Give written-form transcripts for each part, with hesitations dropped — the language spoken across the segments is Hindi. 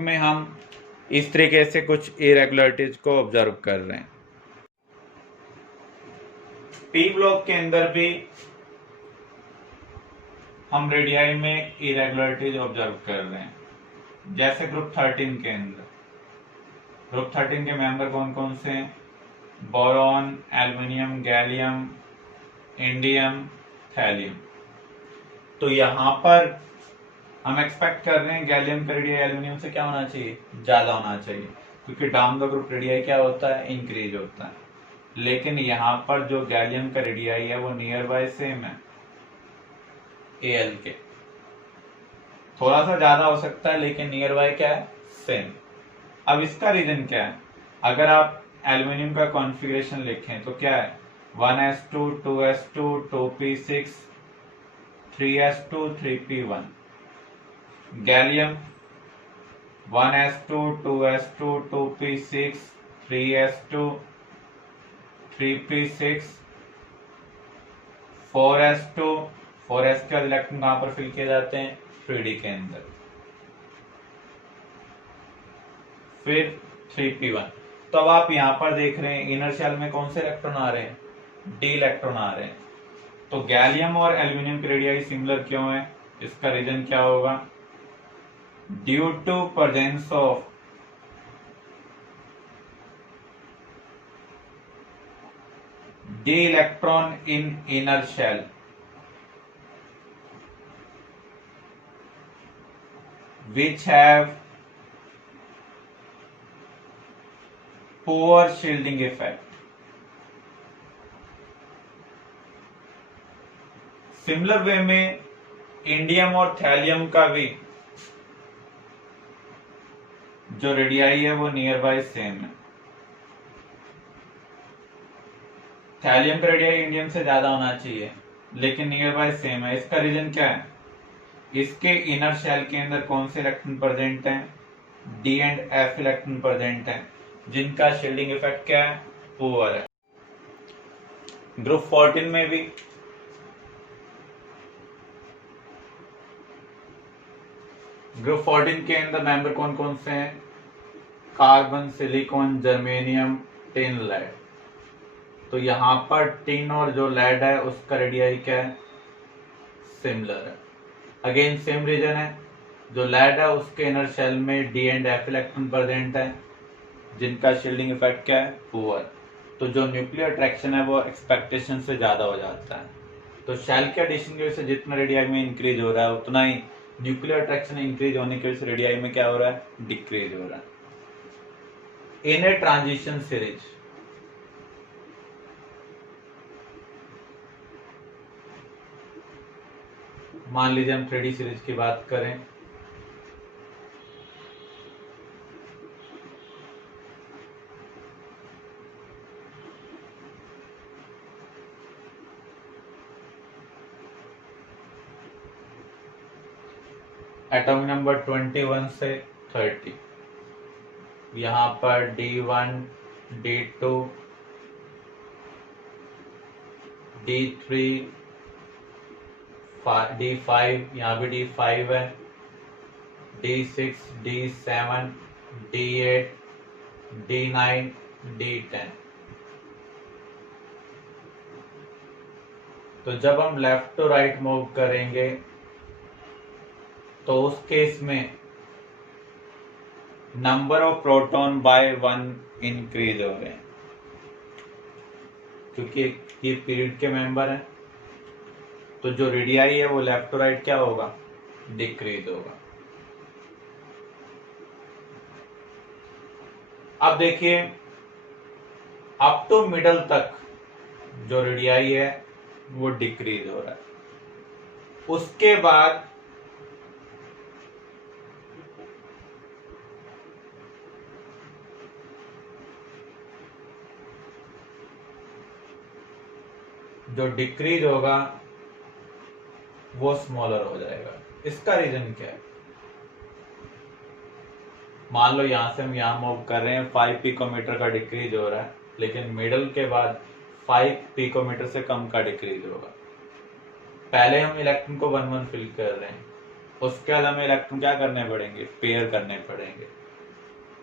में हम इस तरीके से कुछ इरेगुलरिटीज को ऑब्जर्व कर रहे हैं। पी ब्लॉक के अंदर भी हम रेडियाई में इरेगुलरिटीज ऑब्जर्व कर रहे हैं। जैसे ग्रुप 13 के अंदर, ग्रुप 13 के मेंबर कौन कौन से हैं? Boron, aluminium, gallium, indium, thallium. तो यहां पर हम एक्सपेक्ट कर रहे हैं गैलियम का रेडियाई एल्युमिनियम से क्या होना चाहिए? ज्यादा होना चाहिए, क्योंकि डाउन द ग्रुप रेडियाई क्या होता है? इंक्रीज होता है। लेकिन यहां पर जो गैलियम का रेडियाई है वो नियर बाय सेम है एल के, थोड़ा सा ज्यादा हो सकता है लेकिन नियर बाय क्या है? सेम। अब इसका रीजन क्या है? अगर आप एल्युमिनियम का कॉन्फ़िगरेशन लिखें तो क्या है? 1s2 2s2 2p6 3s2 3p1। Gallium 1s2 2s2 2p6 3s2 3p6 4s2 4s के बाद इलेक्ट्रॉन कहां पर फिल किए जाते हैं? 3d के अंदर। फिर 3p1। तो अब आप यहां पर देख रहे हैं इनर शेल में कौन से इलेक्ट्रॉन आ रहे हैं? डी इलेक्ट्रॉन आ रहे हैं। तो गैलियम और एल्युमिनियम की रेडियाई सिमिलर क्यों है? इसका रीजन क्या होगा? Due to presence of d electron in inner shell, which have poor shielding effect. Similar way में इंडियम और थैलियम का भी जो रेडियाई है वो नियर बाय सेम है। थैलियम का रेडियाई इंडियम से ज्यादा होना चाहिए लेकिन नियर बाय सेम है। इसका रीजन क्या है? इसके इनर शेल के अंदर कौन से इलेक्ट्रॉन प्रेजेंट हैं? D and F electron present हैं, जिनका शील्डिंग इफेक्ट क्या है? पुअर है। ग्रुप 14 में भी ग्रुप 14 के अंदर मेंबर कौन कौन से हैं? Carbon, silicon, germanium, tin, lead. तो यहां पर टिन और जो लेड है उसका रेडियाई क्या है? सिमिलर है। अगेन सेम रीजन है, जो लेड है उसके इनर शेल में D and F electron present है, जिनका शील्डिंग इफेक्ट क्या है? पुअर। तो जो न्यूक्लियर अट्रैक्शन है वो एक्सपेक्टेशन से ज्यादा हो जाता है। तो शेल के एडिशन की वजह से जितना रेडियाई में इंक्रीज हो रहा है उतना ही न्यूक्लियर अट्रैक्शन इंक्रीज होने की वजह से रेडियाई में क्या हो रहा है? डिक्रीज हो रहा है। इन ए ट्रांजिशन सीरीज मान लीजिए हम 3D सीरीज की बात करें, एटॉमिक नंबर 21 से 30, यहां पर D1 D2 D3 D5, यहाँ भी D5 है, D6 D7 D8 D9 D10। तो जब हम लेफ्ट टू राइट मूव करेंगे तो उस केस में number of proton by 1 increase हो रहे हैं, क्योंकि ये पीरियड के मेंबर हैं। तो जो रेडियाई है वो लेफ्ट टू राइट क्या होगा? डिक्रीज होगा। अब देखिए अप टू मिडल तक जो रेडियाई है वो डिक्रीज हो रहा है। उसके बाद जो डिक्रीज होगा वो स्मॉलर हो जाएगा। इसका रीजन क्या है? मान लो यहां से हम यहां मूव कर रहे हैं, 5 पिकोमीटर का डिक्रीज हो रहा है, लेकिन मिडल के बाद 5 पिकोमीटर से कम का डिक्रीज होगा। पहले हम इलेक्ट्रॉन को 1 1 फिल कर रहे हैं, उसके बाद हमें इलेक्ट्रॉन क्या करने पड़ेंगे, पेयर करने पड़ेंगे।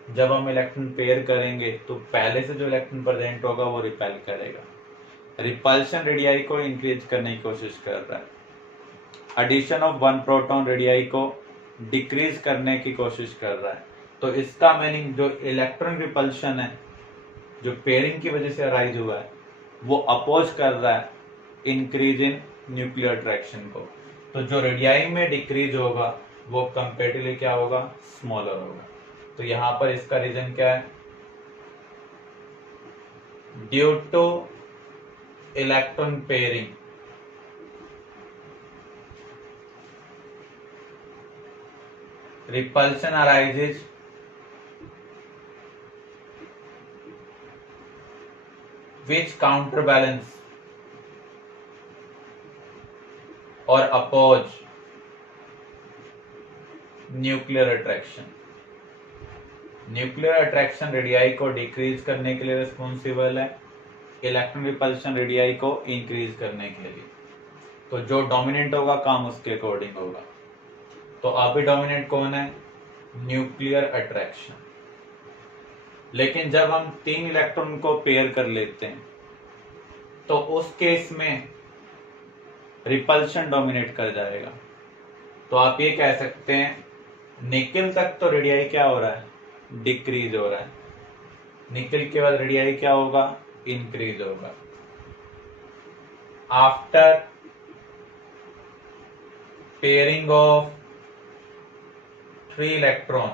जब हम इलेक्ट्रॉन पेयर करेंगे तो पहले से जो इलेक्ट्रॉन प्रेजेंट होगा वो रिपेल करेगा। रिपल्शन रेडियाई को इंक्रीज करने की कोशिश कर रहा है। एडिशन ऑफ 1 प्रोटॉन रेडियाई को डिक्रीज करने की कोशिश कर रहा है। तो इसका मीनिंग जो इलेक्ट्रॉन रिपल्शन है, जो पेयरिंग की वजह से अराइज हुआ है, वो अपोज कर रहा है इंक्रीज इन न्यूक्लियर अट्रैक्शन को। तो जो रेडियाई में डिक्रीज होगा वो कंपेरेटिवली क्या होगा, स्मॉलर होगा। तो यहां पर इसका रीजन क्या है, due two electron pairing repulsion arises which counterbalance or oppose nuclear attraction. Nuclear attraction radii को डिक्रीज करने के लिए रिस्पॉन्सिबल है, इलेक्ट्रॉन रिपल्शन रेडियाई को इंक्रीज करने के लिए। तो जो डोमिनेंट होगा काम उसके अकॉर्डिंग होगा। तो अभी डोमिनेंट कौन है, न्यूक्लियर अट्रैक्शन। लेकिन जब हम 3 इलेक्ट्रॉन को पेयर कर लेते हैं तो उस केस में रिपल्शन डोमिनेट कर जाएगा। तो आप ये कह सकते हैं निकेल तक तो रेडियाई क्या हो रहा है, डिक्रीज हो रहा है। निकेल के बाद रेडियाई क्या होगा, इंक्रीज होगा। After pairing of 3 electron,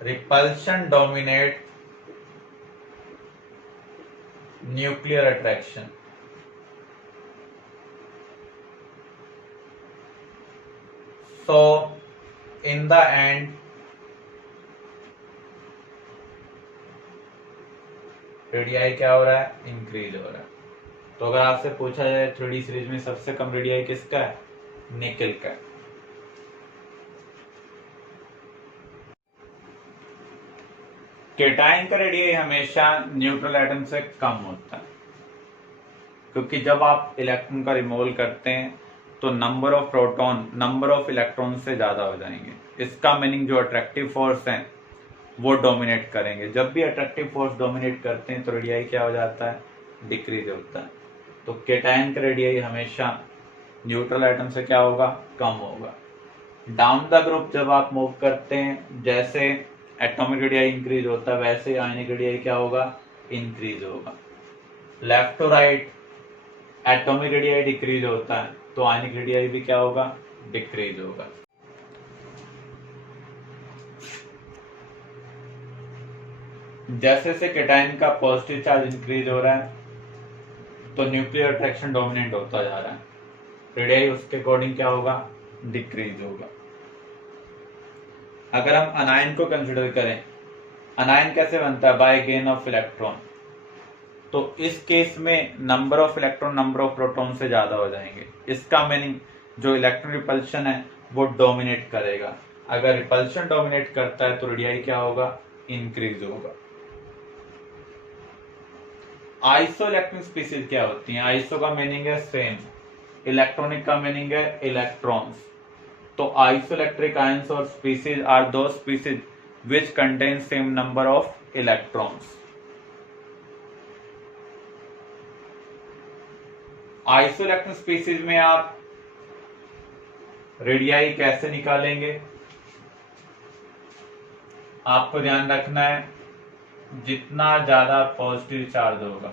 repulsion dominate nuclear attraction। So in the end radii क्या हो रहा है, इंक्रीज हो रहा है। तो अगर आपसे पूछा जाए 3D सीरीज में सबसे कम रेडियाई किसका है, निकेल का है। केटाइन का रेडियाई हमेशा न्यूट्रल एटम से कम होता है, क्योंकि जब आप इलेक्ट्रॉन का रिमूवल करते हैं तो number of proton number of electron से ज्यादा हो जाएंगे। इसका मीनिंग जो अट्रैक्टिव फोर्स है वो डोमिनेट करेंगे। जब भी अट्रैक्टिव फोर्स डोमिनेट करते हैं तो रेडियाई क्या हो जाता है, डिक्रीज होता है। तो केटाइन का रेडियाई हमेशा न्यूट्रल एटम से क्या होगा, कम होगा। डाउन द ग्रुप जब आप मूव करते हैं, जैसे एटॉमिक रेडियाई इंक्रीज होता है वैसे आयनिक रेडियाई क्या होगा, इंक्रीज होगा। Left to right atomic radii decrease होता है तो आयनिक रेडियाई भी क्या होगा, डिक्रीज होगा। जैसे से केटाइन का पॉजिटिव चार्ज इंक्रीज हो रहा है तो न्यूक्लियर अट्रैक्शन डोमिनेट होता जा रहा है, रेडियाई उसके अकॉर्डिंग क्या होगा, डिक्रीज होगा। अगर हम अनायन को कंसिडर करें, अनायन कैसे बनता है, बाय गेन ऑफ इलेक्ट्रॉन। तो इस केस में number of electron number of proton से ज्यादा हो जाएंगे। इसका मीनिंग जो इलेक्ट्रॉन रिपल्शन है वो डोमिनेट करेगा। अगर रिपल्शन डोमिनेट करता है तो रेडियाई क्या होगा, इंक्रीज होगा। आइसो इलेक्ट्रॉनिक स्पीसीज क्या होती हैं, आइसो का मीनिंग है सेम, इलेक्ट्रॉनिक का मीनिंग है इलेक्ट्रॉन्स। तो आइसोइलेक्ट्रिक आयंस और स्पीसीज आर दो species which contain same number of electrons. Isoelectric species में आप रेडियाई कैसे निकालेंगे, आपको ध्यान रखना है जितना ज्यादा पॉजिटिव चार्ज होगा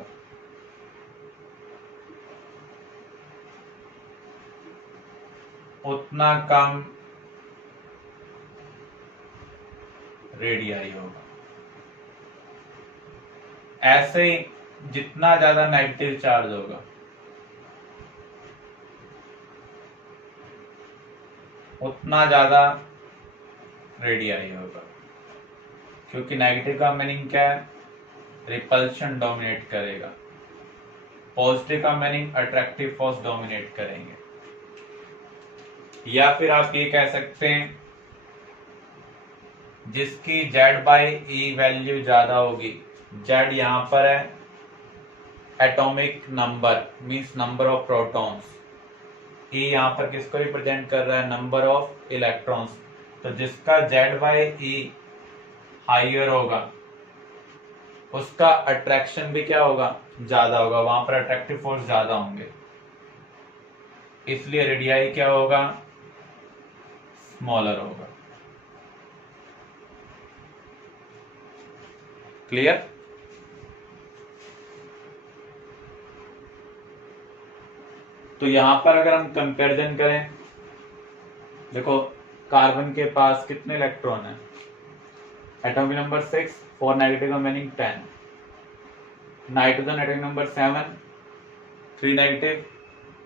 उतना कम रेडियाई होगा। ऐसे ही जितना ज्यादा नेगेटिव चार्ज होगा उतना ज्यादा रेडियाई होगा, क्योंकि नेगेटिव का मीनिंग क्या है, रिपल्शन डोमिनेट करेगा। पॉजिटिव का मीनिंग अट्रैक्टिव फोर्स डोमिनेट करेंगे। या फिर आप ये कह सकते हैं जिसकी Z/E वैल्यू ज्यादा होगी, Z यहां पर है atomic number means number of protons, E यहाँ पर किसको रिप्रेजेंट कर रहा है, नंबर ऑफ इलेक्ट्रॉन्स। तो जिसका Z/E हाइयर होगा उसका अट्रैक्शन भी क्या होगा, ज्यादा होगा, वहां पर अट्रैक्टिव फोर्स ज्यादा होंगे, इसलिए रेडियाई क्या होगा, स्मॉलर होगा। क्लियर। तो यहां पर अगर हम कंपैरिजन करें, देखो कार्बन के पास कितने इलेक्ट्रॉन है, एटॉमिक नंबर 6, 4 नेगेटिव का meaning 10, nitrogen atomic number 7, 3 negative,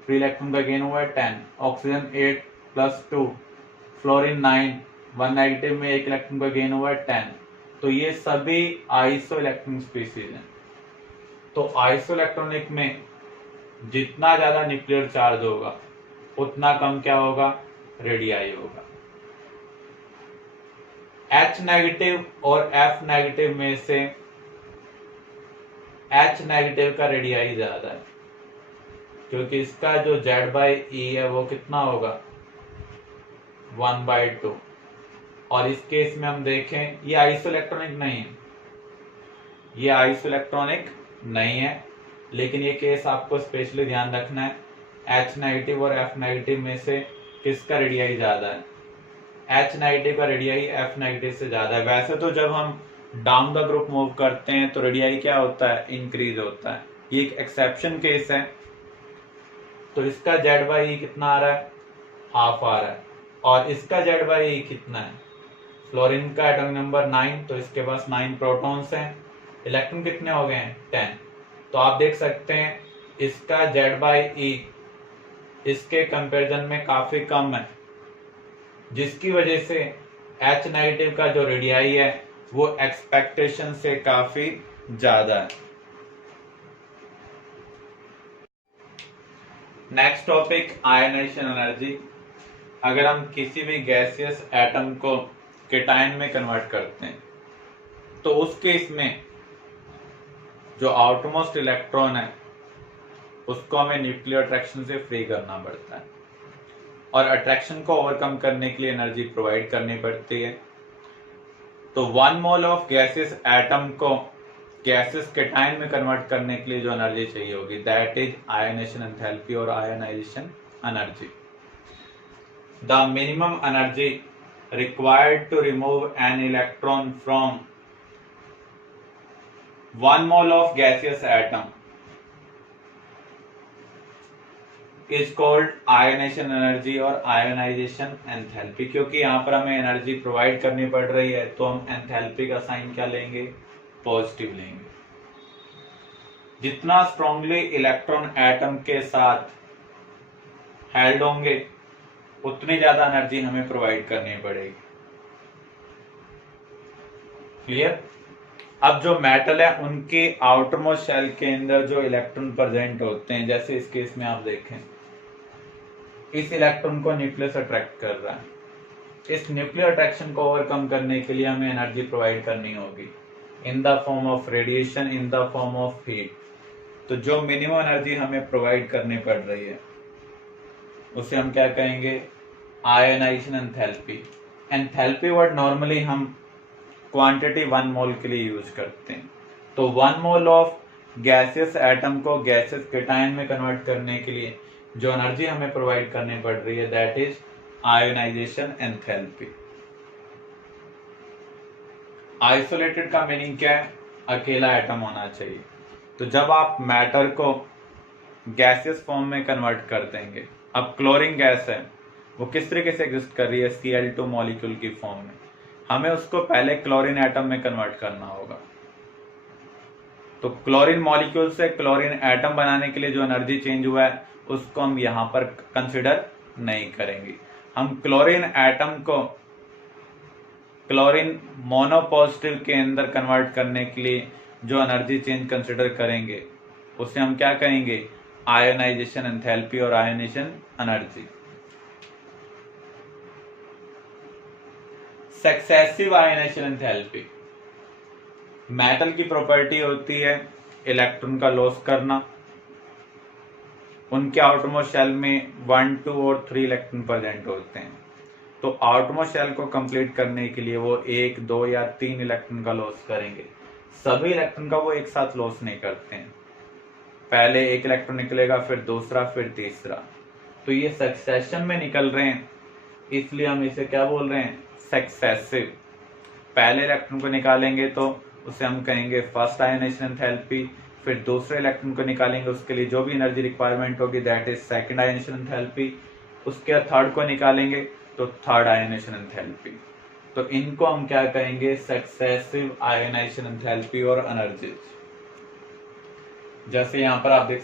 3 electron का गेन हुआ है 10, ऑक्सीजन 8 प्लस 2, फ्लोरीन 9, 1 नेगेटिव में 1 इलेक्ट्रॉन का गेन हुआ है 10। तो ये सभी आइसो इलेक्ट्रॉनिक स्पीसीज हैं। तो आइसो इलेक्ट्रॉनिक में जितना ज्यादा न्यूक्लियर चार्ज होगा उतना कम क्या होगा, रेडियाई होगा। H नेगेटिव और F नेगेटिव में से H नेगेटिव का रेडियाई ज्यादा है, क्योंकि इसका जो Z/E है वो कितना होगा, 1/2। और इस केस में हम देखें ये आइसो इलेक्ट्रॉनिक नहीं है, ये आइसो इलेक्ट्रॉनिक नहीं है, लेकिन ये केस आपको स्पेशली ध्यान रखना है, H नेगेटिव और F नेगेटिव में से किसका रेडियाई ज्यादा है, H नेगेटिव का रेडियाई F नेगेटिव से ज्यादा है। वैसे तो जब हम डाउन द ग्रुप मूव करते हैं तो रेडियाई क्या होता है, इंक्रीज होता है, ये एक एक्सेप्शन केस है। तो इसका Z/E कितना आ रहा है, हाफ आ रहा है, और इसका Z/E कितना है, फ्लोरीन का एटॉमिक नंबर 9, तो इसके पास 9 प्रोटॉन्स हैं, इलेक्ट्रॉन कितने हो गए हैं, 10। तो आप देख सकते हैं इसका Z/E इसके कंपैरिजन में काफी कम है, जिसकी वजह से H नेगेटिव का जो रेडियाई है वो एक्सपेक्टेशन से काफी ज्यादा है। Next topic, ionisation energy. अगर हम किसी भी गैसियस एटम को केटायन में कन्वर्ट करते हैं तो उस केस में जो आउटमोस्ट इलेक्ट्रॉन है उसको हमें न्यूक्लियर अट्रैक्शन से फ्री करना पड़ता है, और अट्रैक्शन को ओवरकम करने के लिए एनर्जी प्रोवाइड करनी पड़ती है। तो 1 मोल ऑफ गैसियस एटम को गैसेस केटायन में कन्वर्ट करने के लिए जो एनर्जी चाहिए होगी, दैट इज आयनाइजेशन एंथैल्पी और ionisation energy. The minimum energy required to remove an electron from 1 mole of gaseous atom is called ionization energy और ionization enthalpy। क्योंकि यहाँ पर हमें एनर्जी प्रोवाइड करनी पड़ रही है तो हम एंथैल्पी का साइन क्या लेंगे, पॉजिटिव लेंगे। जितना स्ट्रांगली इलेक्ट्रॉन एटम के साथ हेल्ड होंगे उतनी ज्यादा एनर्जी हमें प्रोवाइड करनी पड़ेगी। क्लियर। अब जो मेटल है उनके आउटरमोस्ट शेल के अंदर जो इलेक्ट्रॉन प्रेजेंट होते हैं, जैसे इस केस में आप देखें इस इलेक्ट्रॉन को न्यूक्लियस अट्रैक्ट कर रहा है। इस न्यूक्लियर अट्रैक्शन को ओवरकम करने के लिए हमें एनर्जी प्रोवाइड करनी होगी in the form of radiation, in the form of heat. तो जो मिनिमम एनर्जी हमें प्रोवाइड करनी पड़ रही है उसे हम क्या कहेंगे, ionisation enthalpy. Enthalpy word normally हम क्वांटिटी 1 मोल के लिए यूज करते हैं। तो 1 मोल ऑफ गैसियस एटम को गैसियस केटायन में कन्वर्ट करने के लिए जो एनर्जी हमें प्रोवाइड करनी पड़ रही है that is ionisation enthalpy. Isolated का मीनिंग क्या है, अकेला एटम होना चाहिए। तो जब आप मैटर को गैसियस फॉर्म में कन्वर्ट कर देंगे, अब क्लोरीन गैस है वो किस तरीके से एग्जिस्ट कर रही है, Cl2 मॉलिक्यूल की फॉर्म में, हमें उसको पहले क्लोरीन एटम में कन्वर्ट करना होगा। तो क्लोरीन मॉलिक्यूल से क्लोरीन एटम बनाने के लिए जो एनर्जी चेंज हुआ है उसको हम यहां पर कंसिडर नहीं करेंगे। हम क्लोरीन एटम को क्लोरीन मोनोपॉजिटिव के अंदर कन्वर्ट करने के लिए जो एनर्जी चेंज कंसिडर करेंगे उसे हम क्या कहेंगे, आयोनाइजेशन एंथैल्पी और ionisation energy. Successive ionisation enthalpy, metal की प्रॉपर्टी होती है इलेक्ट्रॉन का लॉस करना, उनके आउटरमोस्ट शेल में 1, 2 और 3 इलेक्ट्रॉन प्रेजेंट होते हैं। तो आउटरमोस्ट शेल को कंप्लीट करने के लिए वो 1, 2 या 3 इलेक्ट्रॉन का लॉस करेंगे। सभी इलेक्ट्रॉन का वो एक साथ लॉस नहीं करते हैं, पहले एक इलेक्ट्रॉन निकलेगा, फिर दूसरा, फिर तीसरा। तो ये सक्सेशन में निकल रहे हैं, इसलिए हम इसे क्या बोल रहे हैं, सक्सेसिव। पहले इलेक्ट्रॉन को निकालेंगे तो उसे हम कहेंगे फर्स्ट आयोनाइजेशन एंथैल्पी, फिर दूसरे इलेक्ट्रॉन को निकालेंगे, उसके लिए जो भी एनर्जी रिक्वायरमेंट होगी that is second ionisation enthalpy, उसके बाद थर्ड को निकालेंगे तो थर्ड आयोनाइजेशन एंथैल्पी। तो इनको हम क्या कहेंगे, सक्सेसिव आयोनाइजेशन एंथैल्पी और एनर्जीज। जैसे यहाँ पर आप देख